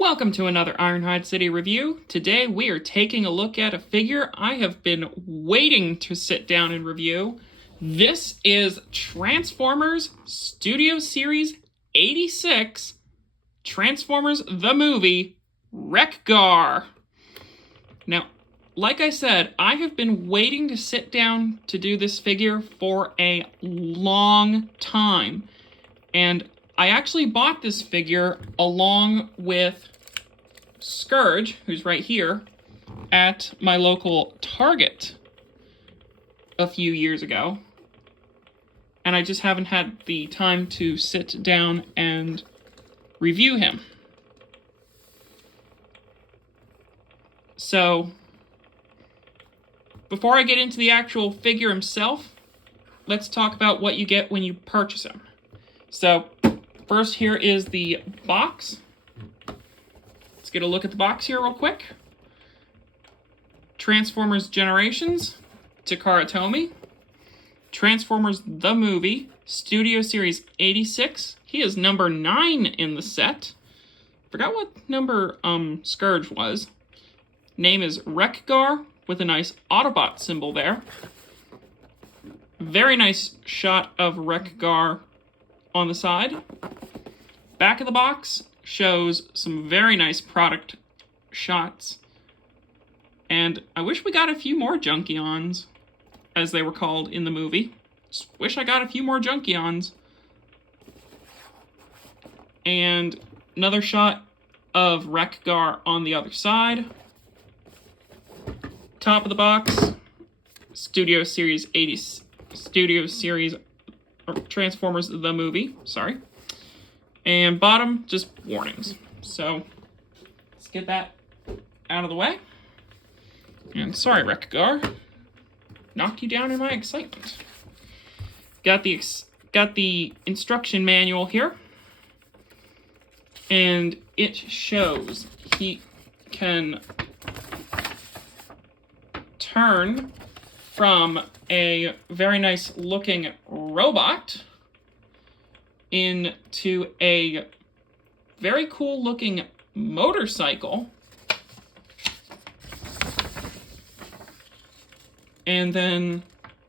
Welcome to another Ironhide City review. Today we are taking a look at a figure I have been waiting to sit down and review. This is Transformers Studio Series 86, Transformers the Movie, wreck-gar. Now, like I said, I have been waiting to sit down to do this figure for a long time. And I actually bought this figure along with Scourge, who's right here, at my local Target a few years ago. And I just haven't had the time to sit down and review him. So, before I get into the actual figure himself, let's talk about what you get when you purchase him. So, first here is the box. Let's get a look at the box here real quick. Transformers Generations, Takara Tomy. Transformers the Movie, Studio Series 86. He is number 9 in the set. Forgot what number Scourge was. Name is wreck-gar with a nice Autobot symbol there. Very nice shot of wreck-gar on the side. Back of the box shows some very nice product shots. And I wish we got a few more Junkions, as they were called in the movie. Just wish I got a few more Junkions. And another shot of wreck-gar on the other side. Top of the box, Studio Series 80, Studio Series Transformers the Movie, sorry. And bottom, just warnings. So, let's get that out of the way. And sorry, wreck-gar. Knocked you down in my excitement. Got the instruction manual here. And it shows he can turn from a very nice looking robot into a very cool looking motorcycle. And then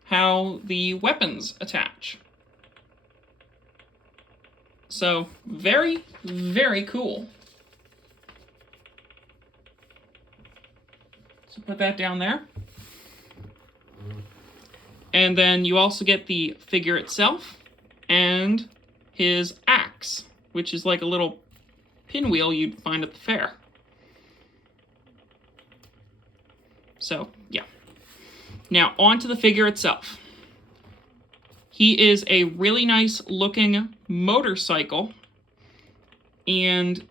how the weapons attach. So, very, very cool. So put that down there. And then you also get the figure itself and his axe, which is like a little pinwheel you'd find at the fair. So, yeah. Now, on to the figure itself. He is a really nice looking motorcycle, and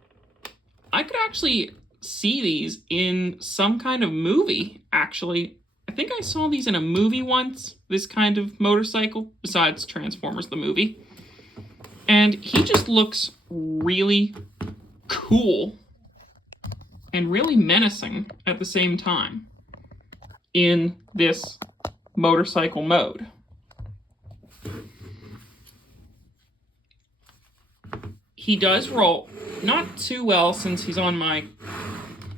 I could actually see these in some kind of movie, actually. I think I saw these in a movie once, this kind of motorcycle, besides Transformers the Movie. And he just looks really cool and really menacing at the same time in this motorcycle mode. He does roll, not too well since he's on my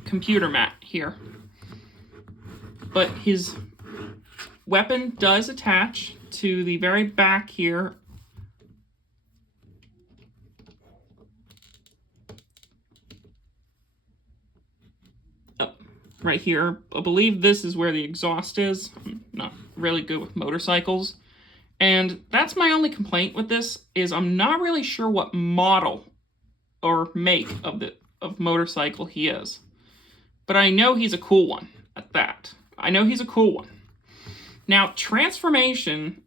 computer mat here, but his weapon does attach to the very back here. Right here. I believe this is where the exhaust is. I'm not really good with motorcycles. And that's my only complaint with this, is I'm not really sure what model or make of motorcycle he is. But I know he's a cool one at that. I know he's a cool one. Now, transformation,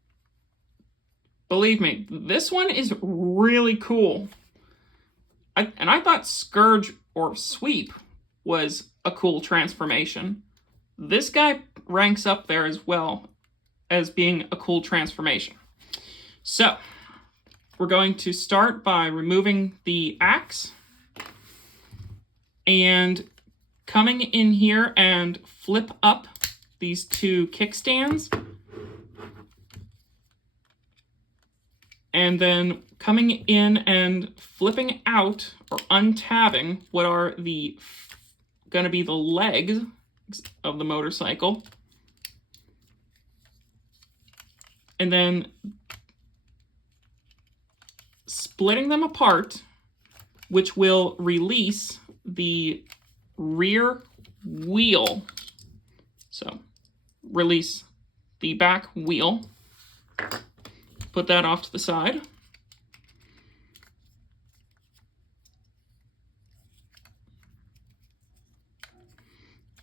believe me, this one is really cool. I thought Scourge or Sweep was a cool transformation. This guy ranks up there as well as being a cool transformation. So, we're going to start by removing the axe and coming in here and flip up these two kickstands, and then coming in and flipping out or untabbing what are going to be the legs of the motorcycle. And then splitting them apart, which will release the rear wheel. So release the back wheel. Put that off to the side.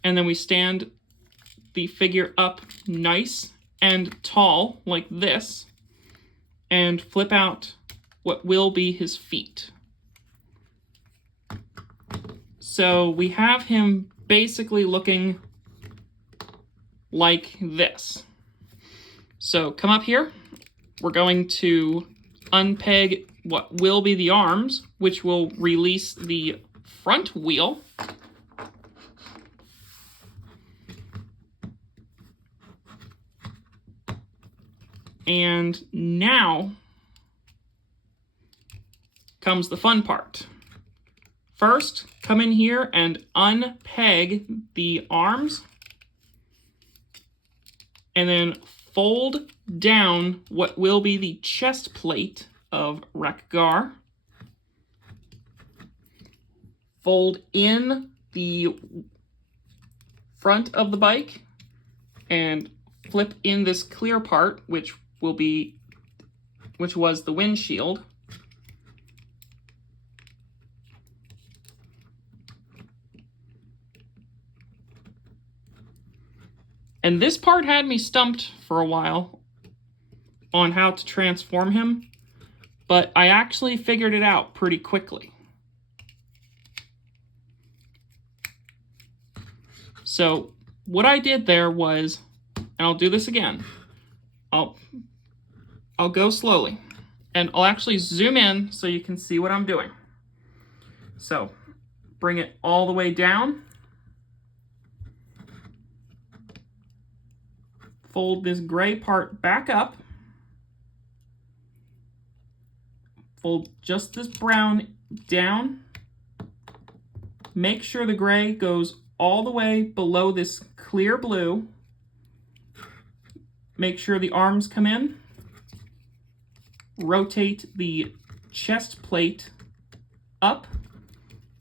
And then we stand the figure up nice and tall like this and flip out what will be his feet. So we have him basically looking like this. So come up here. We're going to unpeg what will be the arms, which will release the front wheel. And now comes the fun part. First, come in here and unpeg the arms, and then fold down what will be the chest plate of wreck-gar. Fold in the front of the bike and flip in this clear part, which was the windshield. And this part had me stumped for a while on how to transform him, but I actually figured it out pretty quickly. So what I did there was, and I'll do this again, I'll go slowly, and I'll actually zoom in so you can see what I'm doing. So bring it all the way down. Fold this gray part back up. Fold just this brown down. Make sure the gray goes all the way below this clear blue. Make sure the arms come in. Rotate the chest plate up.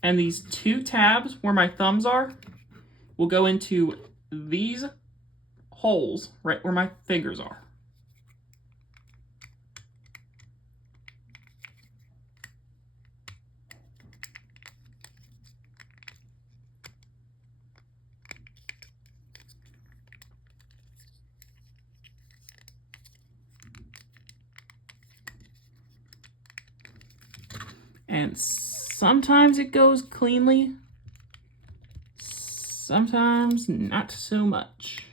And these two tabs where my thumbs are will go into these holes right where my fingers are. And sometimes it goes cleanly, sometimes not so much.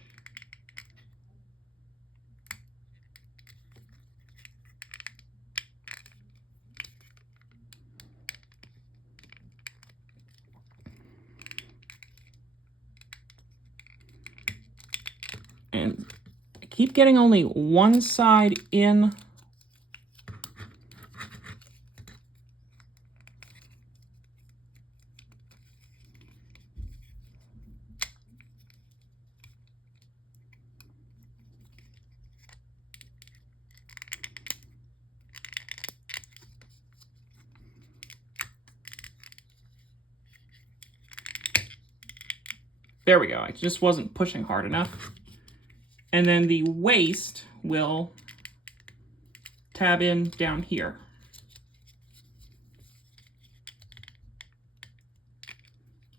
And I keep getting only one side in. There we go. I just wasn't pushing hard enough. And then the waist will tab in down here.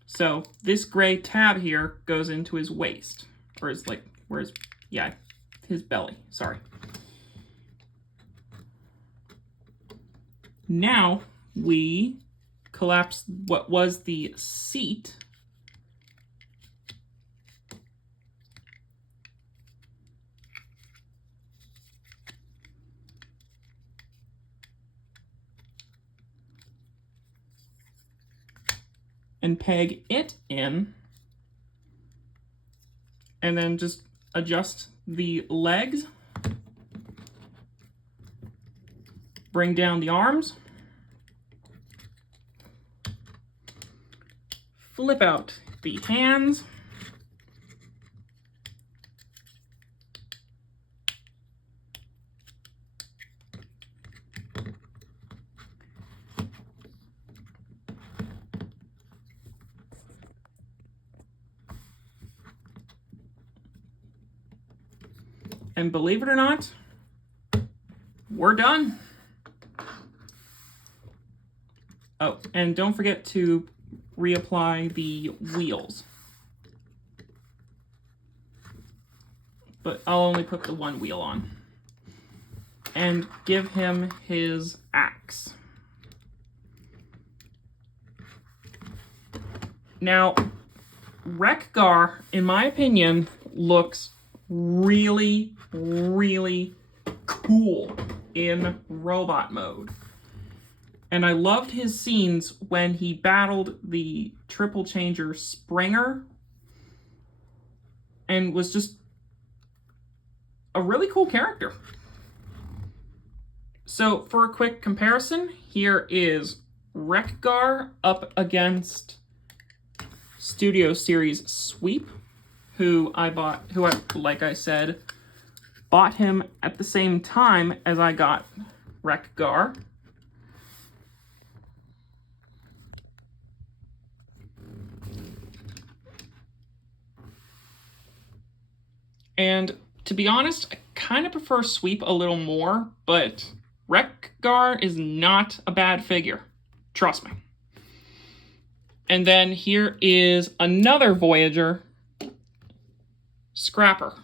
So this gray tab here goes into his waist, or his, like, his belly, sorry. Now we collapse what was the seat and peg it in, and then just adjust the legs, bring down the arms, flip out the hands, and believe it or not, we're done. Oh, and don't forget to reapply the wheels. But I'll only put the one wheel on. And give him his axe. Now, wreck-gar, in my opinion, looks really, really cool in robot mode. And I loved his scenes when he battled the triple changer Springer and was just a really cool character. So for a quick comparison, here is wreck-gar up against Studio Series Sweep, who I, like I said, bought him at the same time as I got wreck-gar. And to be honest, I kind of prefer Sweep a little more, but wreck-gar is not a bad figure. Trust me. And then here is another Voyager, Scrapper.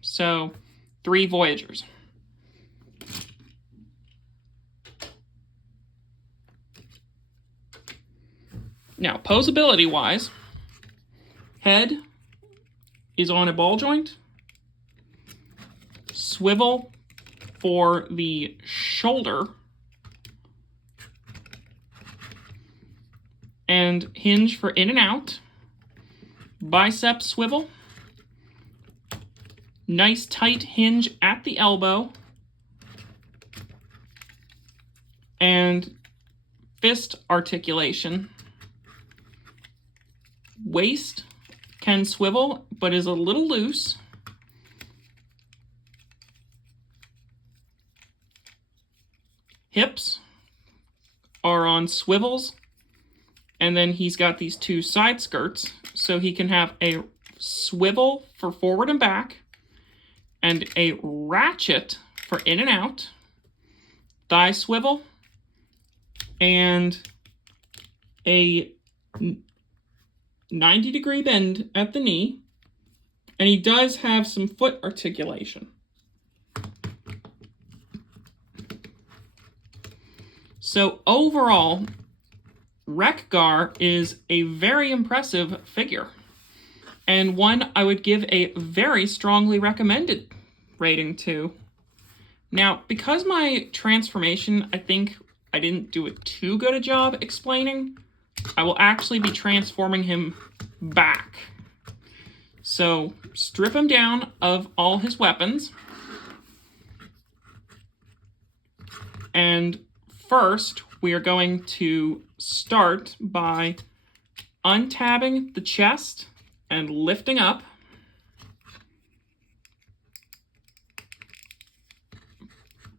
So, 3 Voyagers. Now, posability-wise, head is on a ball joint. Swivel for the shoulder. And hinge for in and out. Bicep swivel. Nice tight hinge at the elbow. And fist articulation. Waist can swivel, but is a little loose. Hips are on swivels. And then he's got these 2 side skirts, so he can have a swivel for forward and back, and a ratchet for in and out, thigh swivel, and a 90-degree bend at the knee, and he does have some foot articulation. So overall, wreck-gar is a very impressive figure, and one I would give a very strongly recommended rating to. Now, because my transformation, I think I didn't do a too good a job explaining, I will actually be transforming him back. So, strip him down of all his weapons, and first, we are going to start by untabbing the chest and lifting up.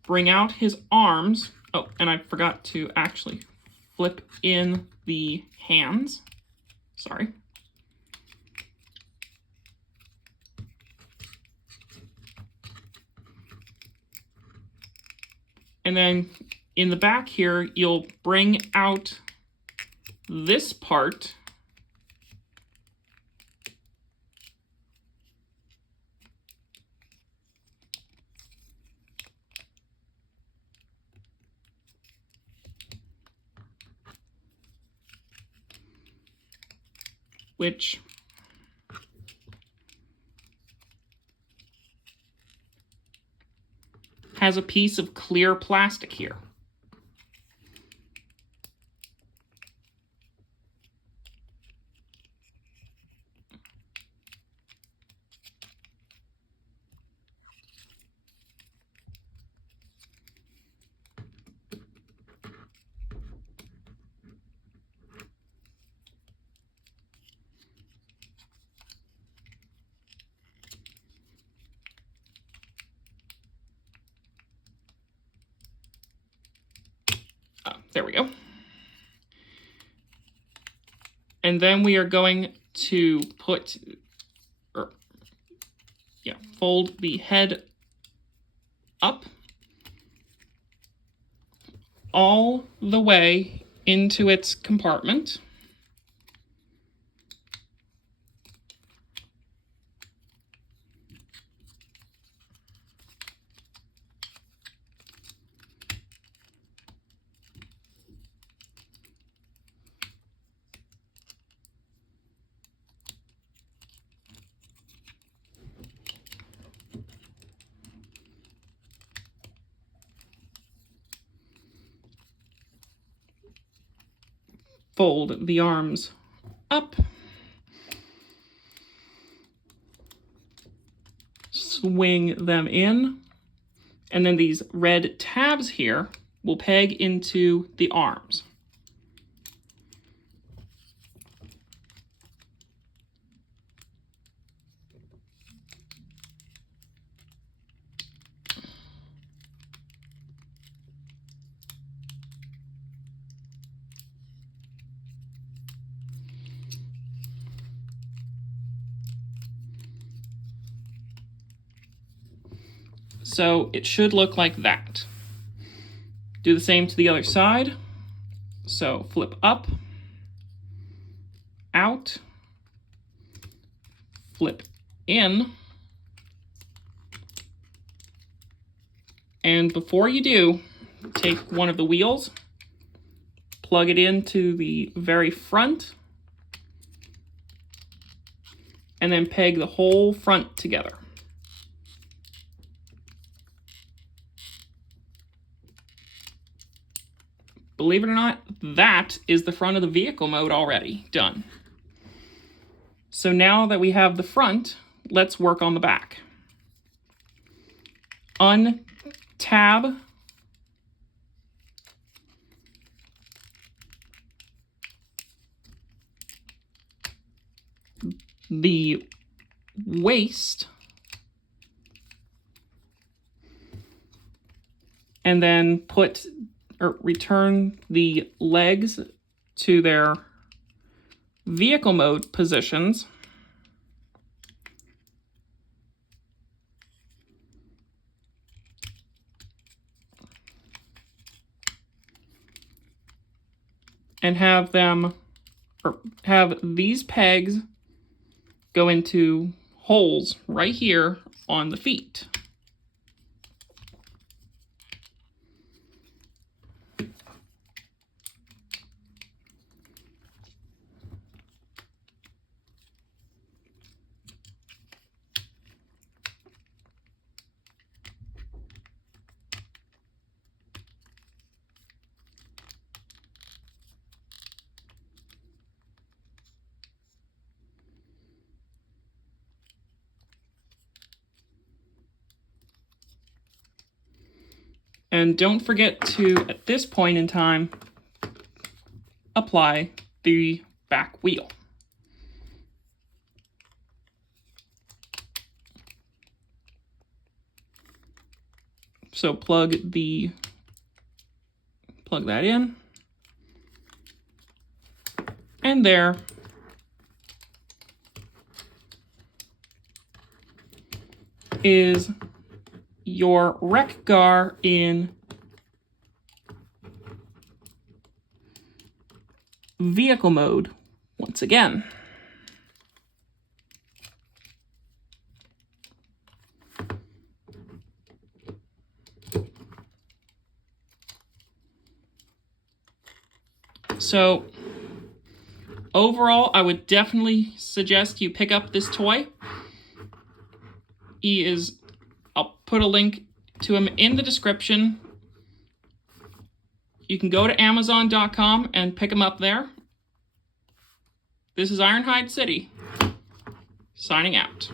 Bring out his arms. Oh, and I forgot to actually flip in the hands. Sorry. And then in the back here, you'll bring out this part. Which has a piece of clear plastic here. There we go. And then we are going to fold the head up all the way into its compartment. Fold the arms up. Swing them in. And then these red tabs here will peg into the arms. So it should look like that. Do the same to the other side. So flip up, out, flip in, and before you do, take one of the wheels, plug it into the very front, and then peg the whole front together. Believe it or not, that is the front of the vehicle mode already done. So now that we have the front, let's work on the back. Untab the waist, and then return the legs to their vehicle mode positions. And have these pegs go into holes right here on the feet. And don't forget to, at this point in time, apply the back wheel. So plug that in. And there is your wreck-gar in vehicle mode once again. So overall, I would definitely suggest you pick up this toy. I'll put a link to him in the description. You can go to Amazon.com and pick him up there. This is Ironhide City, signing out.